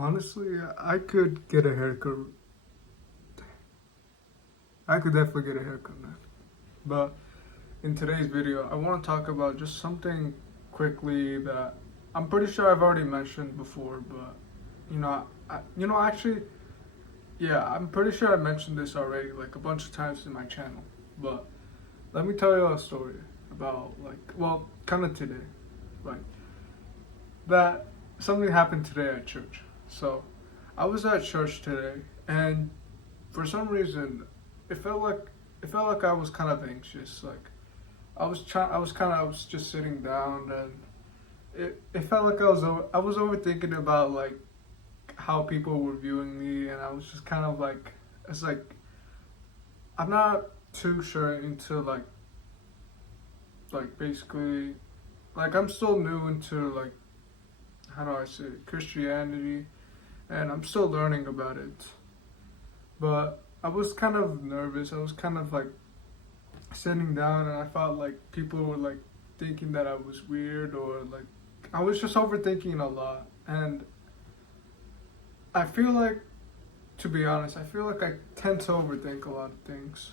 Honestly, I could get a haircut. I could definitely get a haircut, man. But in today's video, I want to talk about just something quickly that I'm pretty sure I've already mentioned before, but actually, yeah, I'm pretty sure I mentioned this already like a bunch of times in my channel. But let me tell you a story about kind of today, like that something happened today at church. So I was at church today, and for some reason, it felt like I was kind of anxious. Like I was just sitting down, and it felt like I was overthinking about like how people were viewing me, and I was just kind of like, it's like I'm not too sure into basically, like I'm still new into like, how do I say it, Christianity, and I'm still learning about it. But I was kind of nervous. I was kind of like sitting down, and I felt like people were like thinking that I was weird, or like I was just overthinking a lot. And I feel like, to be honest, I feel like I tend to overthink a lot of things.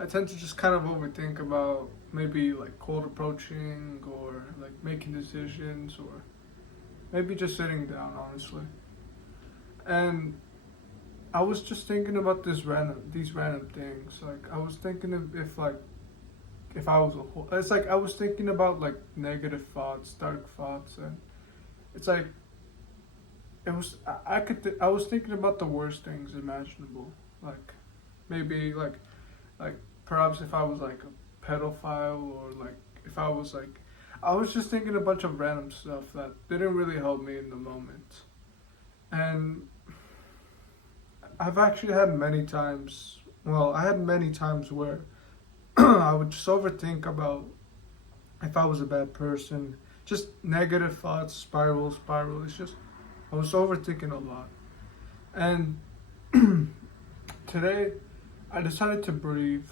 I tend to just kind of overthink about maybe like cold approaching, or like making decisions, or maybe just sitting down, honestly. And I was just thinking about these random things. Like I was thinking of if I was a whole. It's like I was thinking about like negative thoughts, dark thoughts, and it's like it was. I was thinking about the worst things imaginable. Like maybe like perhaps if I was like a pedophile, or like if I was like, I was just thinking a bunch of random stuff that didn't really help me in the moment. And I've actually had many times, I had many times where I would just overthink about if I was a bad person. Just negative thoughts, spiral. It's just, I was overthinking a lot. And today, I decided to breathe.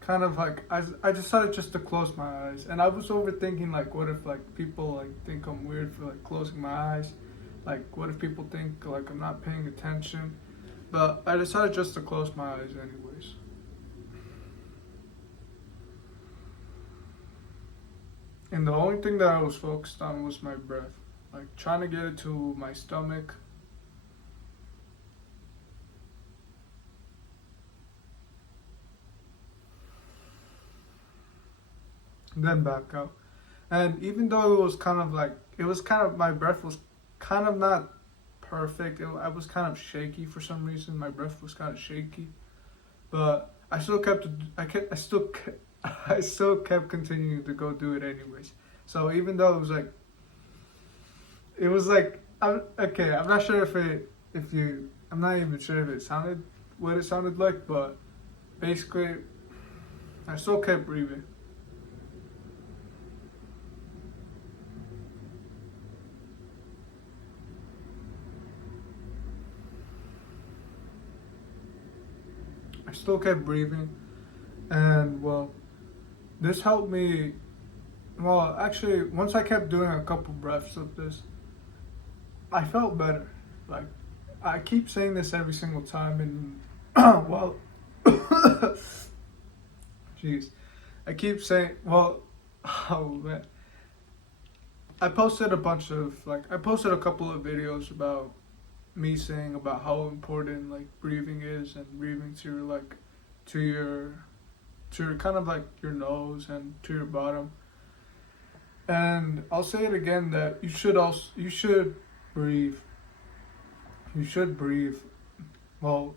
Kind of like, I decided just to close my eyes. And I was overthinking, like, what if, like, people, like, think I'm weird for, like, closing my eyes? Like, what if people think, like, I'm not paying attention? But I decided just to close my eyes anyways. And the only thing that I was focused on was my breath. Like trying to get it to my stomach. And then back out. And even though my breath was kind of not perfect. I was kind of shaky for some reason. My breath was kind of shaky. But I still kept continuing to go do it anyways. So even though it was like, okay, I'm not sure I'm not even sure if it sounded what it sounded like, but basically, I still kept breathing. I still kept breathing, and this helped me. Well, actually, once I kept doing a couple breaths of this, I felt better. Like, I keep saying this every single time, and jeez, I keep saying, oh man, I posted a couple of videos about me saying about how important like breathing is, and breathing to your kind of like your nose and to your bottom. And I'll say it again that you should breathe. You should breathe. Well,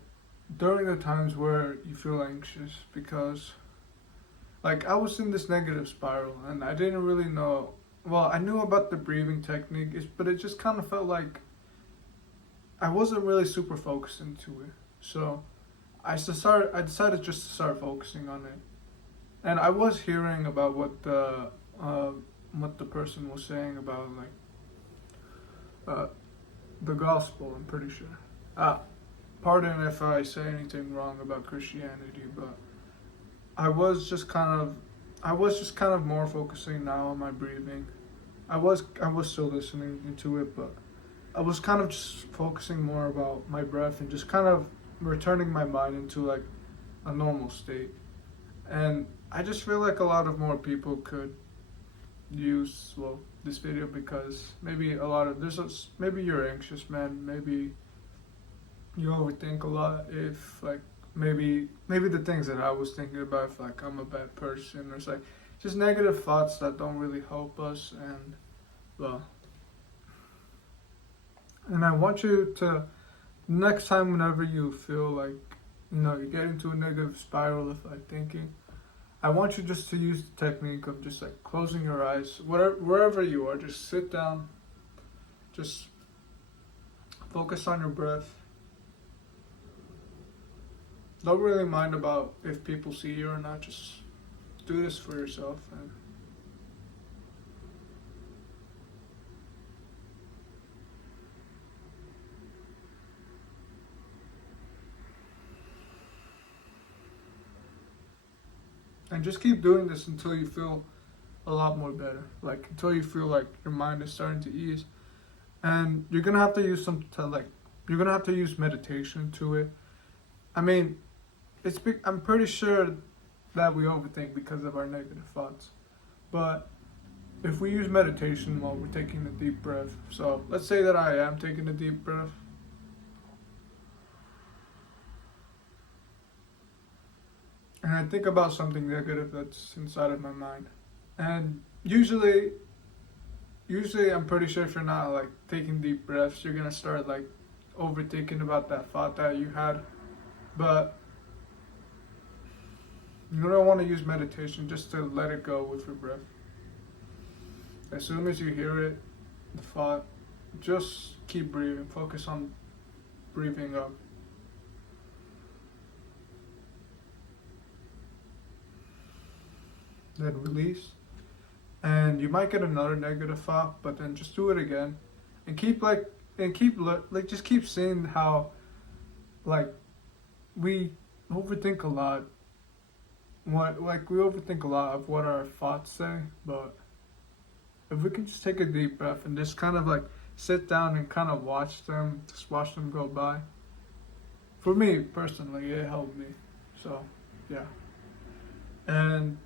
during the times where you feel anxious, because like I was in this negative spiral, and I didn't really know. Well, I knew about the breathing technique, but it just kind of felt like I wasn't really super focused into it. So I decided just to start focusing on it. And I was hearing about what the person was saying about like the gospel. I'm pretty sure. Pardon if I say anything wrong about Christianity, but I was just kind of more focusing now on my breathing. I was still listening into it, but I was kind of just focusing more about my breath and just kind of returning my mind into like a normal state. And I just feel like a lot of more people could use this video because maybe a lot of maybe you're anxious, man. Maybe you overthink a lot. If like maybe the things that I was thinking about, if like I'm a bad person, or it's like just negative thoughts that don't really help us. And well, and I want you to next time whenever you feel like you get into a negative spiral of like thinking, I want you just to use the technique of just like closing your eyes, wherever you are, just sit down, just focus on your breath. Don't really mind about if people see you or not, just do this for yourself. And just keep doing this until you feel a lot more better. Like until you feel like your mind is starting to ease. And you're gonna have to use you're gonna have to use meditation to it. I mean, I'm pretty sure that we overthink because of our negative thoughts. But if we use meditation while we're taking a deep breath, so let's say that I am taking a deep breath. And I think about something negative that's inside of my mind. And usually I'm pretty sure if you're not like taking deep breaths, you're gonna start like overthinking about that thought that you had. But you don't want to use meditation just to let it go with your breath. As soon as you hear it, the thought, just keep breathing. Focus on breathing up. Then release. And you might get another negative thought, but then just do it again. And just keep seeing how like we overthink a lot. We overthink a lot of what our thoughts say, but if we can just take a deep breath and just kind of like sit down and kind of watch them go by. For me personally, it helped me. So yeah. And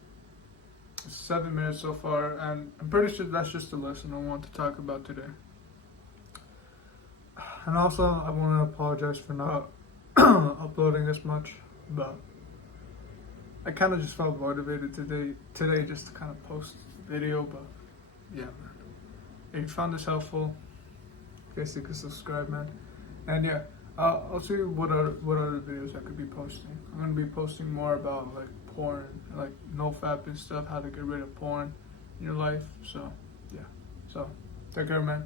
7 minutes so far, and I'm pretty sure that's just the lesson I want to talk about today. And also, I want to apologize for not uploading this much, but I kind of just felt motivated today just to kind of post the video. But yeah, man. If you found this helpful, I guess you could subscribe, man. And yeah, I'll see what other videos I could be posting. I'm gonna be posting more about like porn, like no fap and stuff, how to get rid of porn in your life. So yeah, so take care, man.